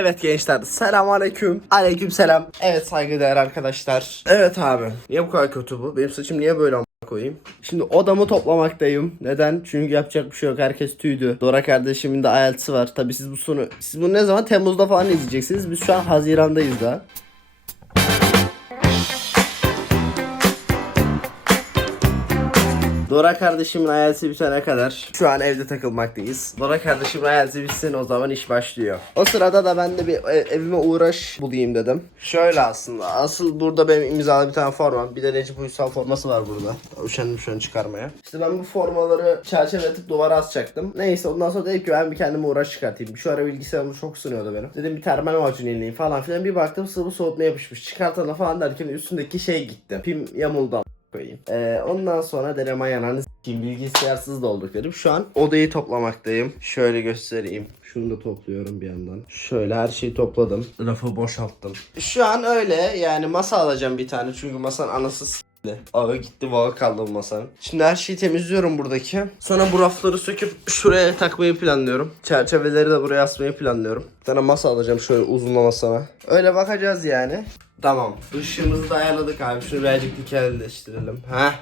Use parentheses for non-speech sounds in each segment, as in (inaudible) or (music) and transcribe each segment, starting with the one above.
Evet gençler selam aleyküm. Aleyküm selam. Evet saygıdeğer arkadaşlar. Evet abi. Niye bu kadar kötü bu? Benim saçım niye böyle koyayım? Şimdi odamı toplamaktayım. Neden? Çünkü yapacak bir şey yok. Herkes tüydü. Dora kardeşimin de IELTS'i var. Tabi siz bu sonu siz bunu ne zaman Temmuz'da falan izleyeceksiniz. Biz şu an Haziran'dayız daha. Dora kardeşimin hayatı bitene kadar şu an evde takılmaktayız. Dora kardeşimin hayatı bitsin o zaman iş başlıyor. O sırada da ben de bir e- evime uğraş bulayım dedim. Şöyle aslında. Asıl burada benim imzalı bir tane formam. Bir de Recep Uysal forması var burada. Üşendim şu an çıkarmaya. İşte ben bu formaları çerçeveletip duvara asacaktım. Neyse ondan sonra dedim ki ben bir kendime uğraş çıkartayım. Şu ara bilgisayarım çok sınıyordu benim. Dedim bir termal macun yenileyim falan filan. Bir baktım sıvı soğutma yapışmış. Çıkartana falan derken üstündeki şey gitti. Pim yamuldu koyayım. Ee, ondan sonra deneme yanağını s**eyim bilgisayarsız dedim. Şu an odayı toplamaktayım. Şöyle göstereyim. Şunu da topluyorum bir yandan. Şöyle her şeyi topladım. Rafı boşalttım. Şu an öyle yani masa alacağım bir tane çünkü masanın anası s**ti. Ağı gitti vağı kaldı bu masanın. Şimdi her şeyi temizliyorum buradaki. Sonra bu rafları söküp şuraya takmayı planlıyorum. Çerçeveleri de buraya asmayı planlıyorum. Bir tane masa alacağım şöyle uzunlamasına. Öyle bakacağız yani. Tamam. Işığımızı da ayarladık abi. Şunu birazcık dikelleştirelim. Heh.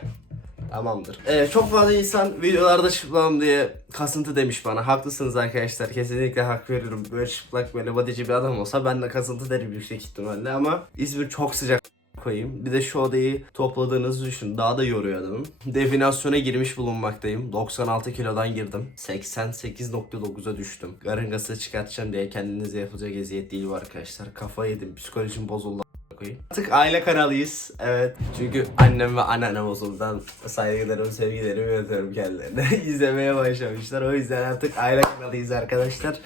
Tamamdır. Ee, çok fazla insan videolarda çıplam diye kasıntı demiş bana. Haklısınız arkadaşlar. Kesinlikle hak veriyorum. Böyle çıplak böyle bodyci bir adam olsa ben de kasıntı derim yüksek ihtimalle ama İzmir çok sıcak koyayım. Bir de şu odayı topladığınızı düşün. Daha da yoruyor adamım. Definasyona girmiş bulunmaktayım. 96 kilodan girdim. 88.9'a düştüm. Garıngası çıkartacağım diye kendinize yapılacak eziyet değil bu arkadaşlar. Kafa yedim. Psikolojim bozuldu koyayım. Artık aile kanalıyız. Evet. Çünkü annem ve anneannem bozuldan saygılarımı, sevgilerimi yönetiyorum kendilerine. (laughs) İzlemeye başlamışlar. O yüzden artık aile kanalıyız arkadaşlar.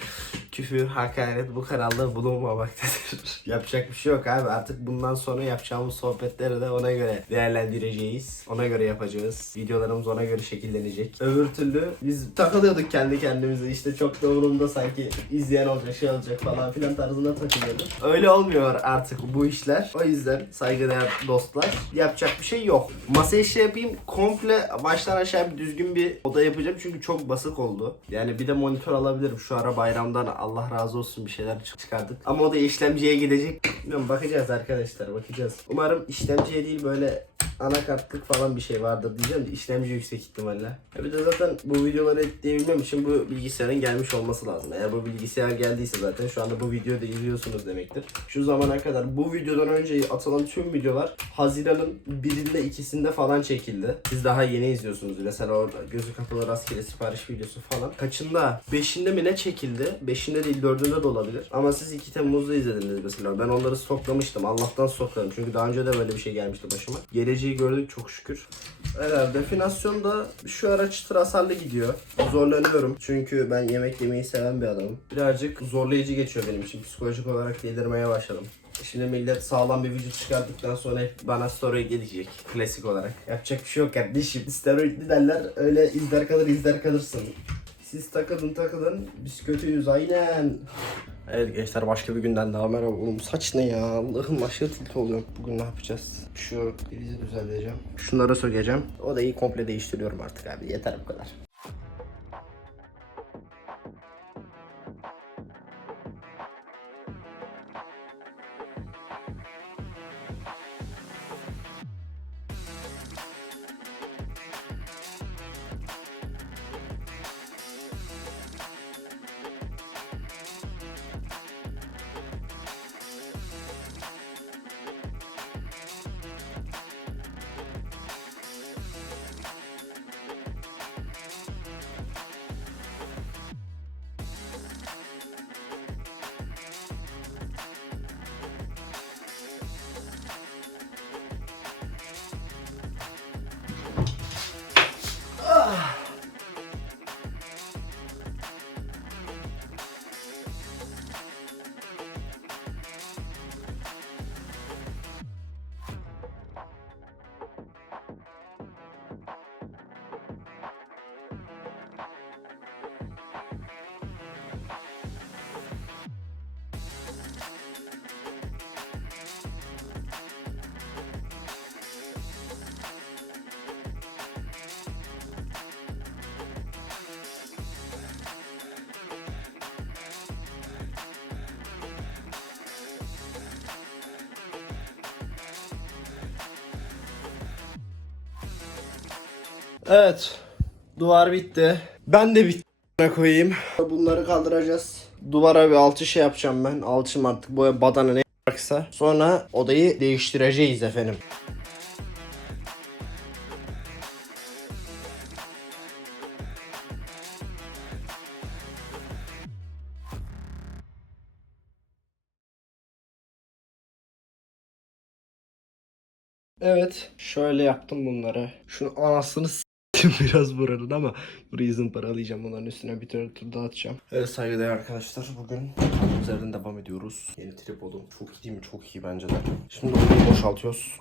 Küfür, hakaret bu kanalda bulunmamaktadır. (laughs) Yapacak bir şey yok abi. Artık bundan sonra yapacağımız sohbetleri de ona göre değerlendireceğiz. Ona göre yapacağız. Videolarımız ona göre şekillenecek. Öbür türlü biz takılıyorduk kendi kendimize. İşte çok da umurumda sanki izleyen olacak, şey olacak falan filan tarzında takılıyorduk. Öyle olmuyor artık bu işler. O yüzden saygıdeğer dostlar yapacak bir şey yok. Masa işi yapayım. Komple baştan aşağı bir düzgün bir oda yapacağım. Çünkü çok basık oldu. Yani bir de monitör alabilirim. Şu ara bayramdan Allah razı olsun bir şeyler çık- çıkardık. Ama o da işlemciye gidecek. Bilmiyorum bakacağız arkadaşlar bakacağız. Umarım işlemciye değil böyle anakartlık falan bir şey vardır diyeceğim de işlemci yüksek ihtimalle. Ya bir de zaten bu videoları editleyebilmem için bu bilgisayarın gelmiş olması lazım. Eğer bu bilgisayar geldiyse zaten şu anda bu videoyu da izliyorsunuz demektir. Şu zamana kadar bu videodan önce atılan tüm videolar Haziran'ın birinde ikisinde falan çekildi. Siz daha yeni izliyorsunuz. Mesela orada gözü kapalı rastgele sipariş videosu falan. Kaçında? Beşinde mi ne çekildi? Beşinde değil dördünde de olabilir. Ama siz 2 Temmuz'da izlediniz mesela. Ben onları stoklamıştım. Allah'tan stokladım. Çünkü daha önce de böyle bir şey gelmişti başıma. Geleceği gördük çok şükür. Evet definasyon da şu ara çıtır hasarlı gidiyor. Zorlanıyorum. Çünkü ben yemek yemeyi seven bir adamım. Birazcık zorlayıcı geçiyor benim için. Psikolojik olarak delirmeye başladım. Şimdi millet sağlam bir vücut çıkarttıktan sonra hep bana steroid gelecek klasik olarak. Yapacak bir şey yok kardeşim. Steroidli derler öyle izler kalır izler kalırsın. Siz takılın takılın biz kötüyüz aynen. Evet gençler başka bir günden daha merhaba. Oğlum saç ne ya? Allah'ım aşırı tilt oluyorum. Bugün ne yapacağız? Şu prizi düzenleyeceğim. Şunları sökeceğim. O da iyi komple değiştiriyorum artık abi. Yeter bu kadar. Evet. Duvar bitti. Ben de bitti. koyayım. Bunları kaldıracağız. Duvara bir alçı şey yapacağım ben. Alçım artık boya badana ne yapacaksa. Sonra odayı değiştireceğiz efendim. Evet. Şöyle yaptım bunları. Şunu anasını s**tim (laughs) biraz buranın ama burayı zımparalayacağım. Bunların üstüne bir tur tur dağıtacağım. Evet saygıdeğer arkadaşlar. Bugün üzerinden devam ediyoruz. Yeni tripodum. Çok iyi değil mi? Çok iyi bence de. Şimdi onu boşaltıyoruz.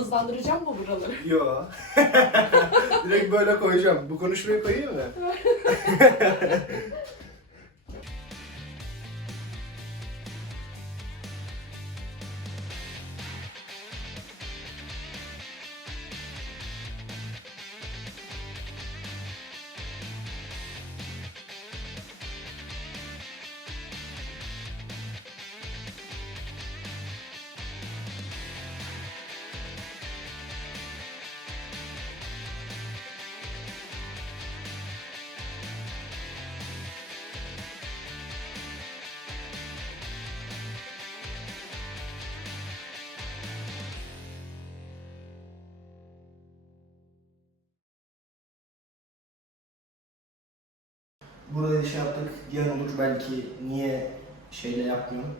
Hızlandıracağım mı buraları? Yo. (laughs) Direkt böyle koyacağım. Bu konuşmayı koyayım mı? (laughs) Burada şey yaptık. Diyen olur belki niye şeyle yapmıyorum.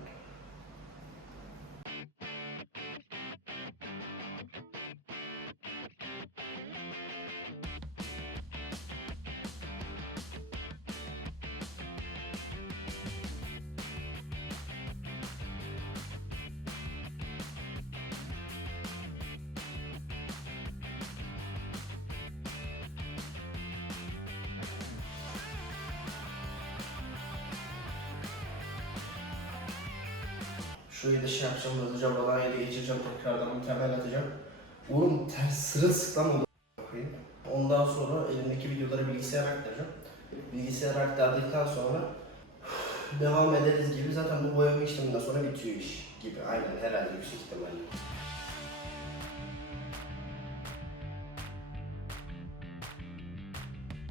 Şurayı da şey yapacağım, hızlıca balanyayla geçireceğim, tekrardan mükemmel atacağım. Oğlum ters sırılsıklam oldu. Ondan sonra elimdeki videoları bilgisayara aktaracağım. Bilgisayara aktardıktan sonra devam ederiz gibi zaten bu boyama işleminden sonra bitiyor iş gibi. Aynen herhalde yüksek ihtimalle.